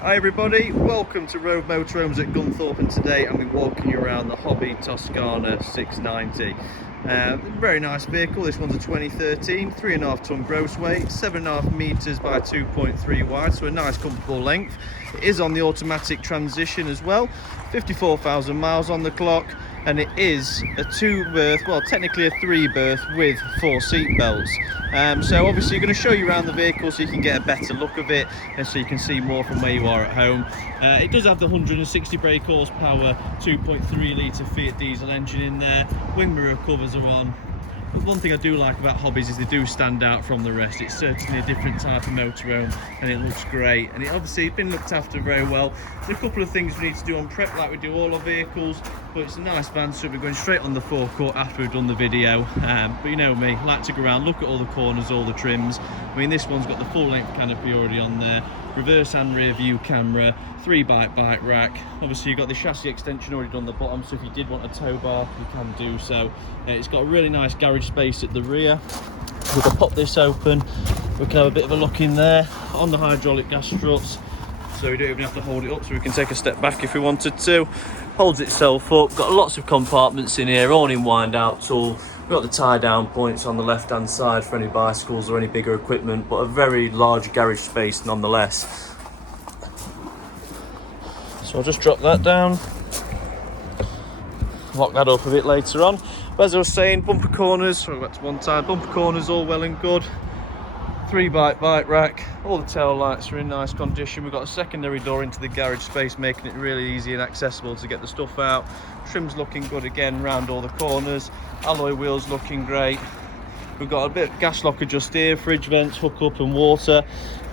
Hi everybody, welcome to Rove Motorhomes at Gunthorpe, and today I'm going to be walking you around the Hobby Toskana 690. Very nice vehicle. This one's a 2013, 3.5 tonne gross weight, 7.5 metres by 2.3 wide, so a nice comfortable length. It is on the automatic transition as well, 54,000 miles on the clock, and it is a 2-berth, well technically a 3-berth with 4 seat belts. So obviously you're going to show you around the vehicle so you can get a better look of it and so you can see more from where you are at home. It does have the 160 brake horsepower 2.3 litre Fiat diesel engine in there. Wing mirror covers are on. But one thing I do like about Hobbies is they do stand out from the rest. It's certainly a different type of motorhome and it looks great, and it obviously been looked after very well. There's a couple of things we need to do on prep like we do all our vehicles, but it's a nice van, so we're going straight on the forecourt after we've done the video. But you know me, I like to go around, look at all the corners, all the trims. I mean, this one's got the full length canopy already on there, reverse and rear view camera, 3-bike bike rack. Obviously you've got the chassis extension already done on the bottom, so if you did want a tow bar you can do so. It's got a really nice garage space at the rear. We can pop this open, we can have a bit of a look in there on the hydraulic gas struts, so we don't even have to hold it up, so we can take a step back if we wanted to. Holds itself up, got lots of compartments in here, all in wind out tool. We've got the tie down points on the left hand side for any bicycles or any bigger equipment, but a very large garage space nonetheless. So I'll just drop that down, lock that up a bit later on. But as I was saying, bumper corners, so back to one side, bumper corners all well and good. 3-bike bike rack, all the tail lights are in nice condition. We've got a secondary door into the garage space, making it really easy and accessible to get the stuff out. Trim's looking good again round all the corners. Alloy wheels looking great. We've got a bit of gas locker just here, fridge vents, hook up and water.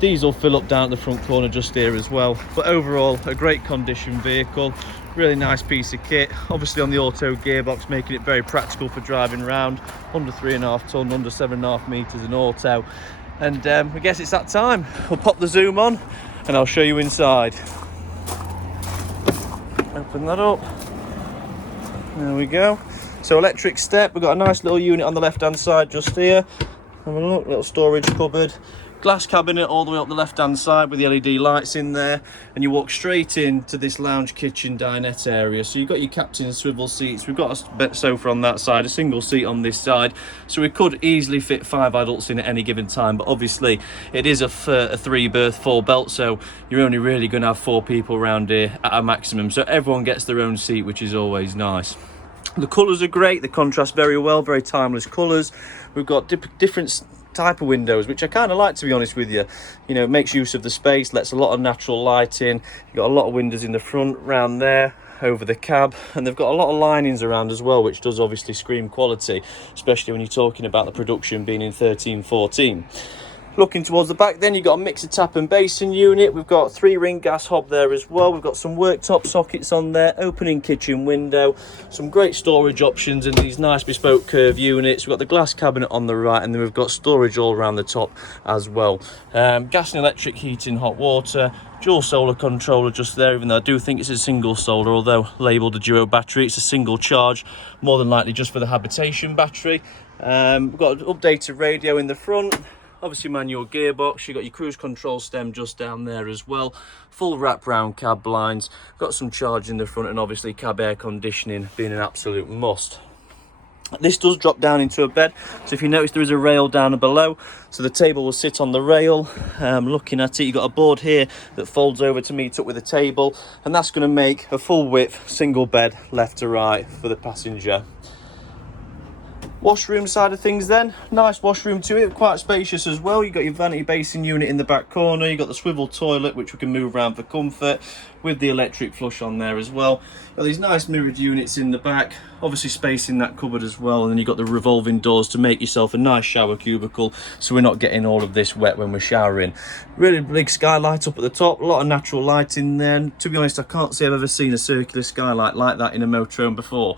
Diesel fill up down at the front corner just here as well. But overall, a great condition vehicle. Really nice piece of kit. Obviously on the auto gearbox, making it very practical for driving around. Under 3.5 tonne, under 7.5 metres in auto. And I guess it's that time. We'll pop the zoom on and I'll show you inside. Open that up. There we go. So electric step, we've got a nice little unit on the left hand side just here. Have a look, little storage cupboard. Glass cabinet all the way up the left hand side with the LED lights in there, and you walk straight into this lounge kitchen dinette area. So you've got your captain's swivel seats, we've got a sofa on that side, a single seat on this side, so we could easily fit 5 adults in at any given time. But obviously it is a 3-berth 4-belt, so you're only really going to have 4 people around here at a maximum, so everyone gets their own seat, which is always nice. The colours are great, they contrast very well, very timeless colours. We've got different type of windows, which I kind of like, to be honest with you. You know, it makes use of the space, lets a lot of natural light in. You've got a lot of windows in the front, round there, over the cab, and they've got a lot of linings around as well, which does obviously scream quality, especially when you're talking about the production being in 1314. Looking towards the back then, you've got a mixer tap and basin unit. We've got 3-ring gas hob there as well. We've got some worktop sockets on there, opening kitchen window, some great storage options and these nice bespoke curve units. We've got the glass cabinet on the right, and then we've got storage all around the top as well. Gas and electric heating, hot water, dual solar controller just there, even though I do think it's a single solar, although labelled a duo battery. It's a single charge, more than likely just for the habitation battery. We've got an updated radio in the front. Obviously manual gearbox, you've got your cruise control stem just down there as well. Full wraparound cab blinds, got some charge in the front, and obviously cab air conditioning being an absolute must. This does drop down into a bed, so if you notice there is a rail down below, so the table will sit on the rail. Looking at it, you've got a board here that folds over to meet up with the table, and that's going to make a full width single bed left to right for the passenger. Washroom side of things then, nice washroom to it, quite spacious as well. You've got your vanity basin unit in the back corner, you've got the swivel toilet which we can move around for comfort, with the electric flush on there as well. Got these nice mirrored units in the back, obviously space in that cupboard as well, and then you've got the revolving doors to make yourself a nice shower cubicle, so we're not getting all of this wet when we're showering. Really big skylight up at the top, a lot of natural light in there, and to be honest I can't say I've ever seen a circular skylight like that in a motorhome before.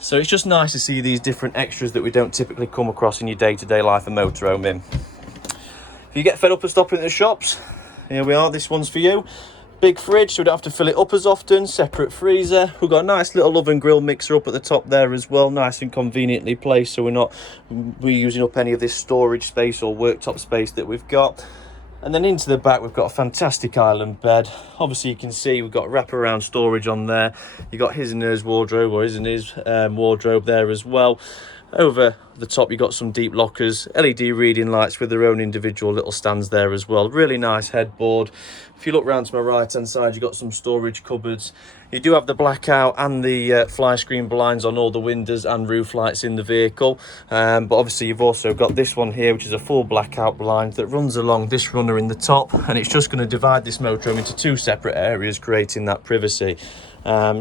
So it's just nice to see these different extras that we don't typically come across in your day-to-day life of motorhoming. If you get fed up of stopping at the shops, here we are, this one's for you. Big fridge, so we don't have to fill it up as often. Separate freezer. We've got a nice little oven grill mixer up at the top there as well, nice and conveniently placed, so we're not reusing up any of this storage space or worktop space that we've got. And then into the back, we've got a fantastic island bed. Obviously, you can see we've got wraparound storage on there. You've got his and hers wardrobe, or his and his wardrobe there as well. Over the top, you've got some deep lockers, LED reading lights with their own individual little stands there as well. Really nice headboard. If you look round to my right-hand side, you've got some storage cupboards. You do have the blackout and the fly screen blinds on all the windows and roof lights in the vehicle. But obviously, you've also got this one here, which is a full blackout blind that runs along this runner in the top, and it's just going to divide this motorhome into 2 separate areas, creating that privacy.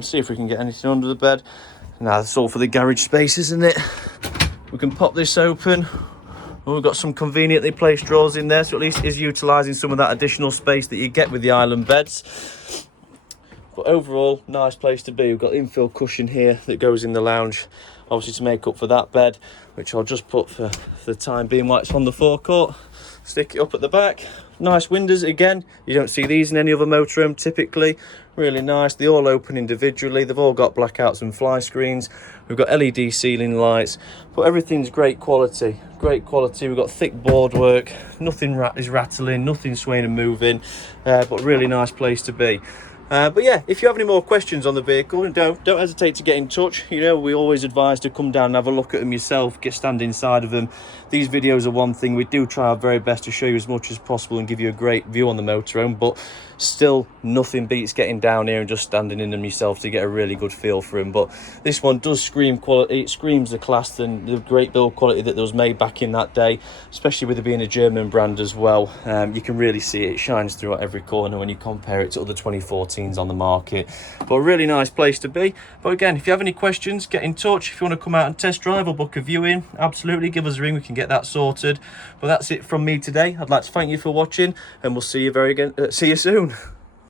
See if we can get anything under the bed. Now, that's all for the garage space, isn't it? We can pop this open. Well, we've got some conveniently placed drawers in there, so at least is utilising some of that additional space that you get with the island beds. But overall, nice place to be. We've got infill cushion here that goes in the lounge, obviously to make up for that bed, which I'll just put for the time being while it's on the forecourt. Stick it up at the back. Nice windows again. You don't see these in any other motorhome typically. Really nice. They all open individually. They've all got blackouts and fly screens. We've got LED ceiling lights, but everything's great quality. Great quality. We've got thick boardwork. Nothing is rattling, nothing swaying and moving, but really nice place to be. But yeah, if you have any more questions on the vehicle, don't hesitate to get in touch. You know, we always advise to come down and have a look at them yourself, stand inside of them. These videos are one thing. We do try our very best to show you as much as possible and give you a great view on the motorhome, but still nothing beats getting down here and just standing in them yourself to get a really good feel for them. But this one does scream quality. It screams the class and the great build quality that was made back in that day, especially with it being a German brand as well. You can really see it shines throughout every corner when you compare it to other 2014s on the market. But a really nice place to be. But again, if you have any questions, get in touch. If you want to come out and test drive or book a viewing, absolutely give us a ring. We can get that sorted. But that's it from me today. I'd like to thank you for watching, and we'll see you see you soon.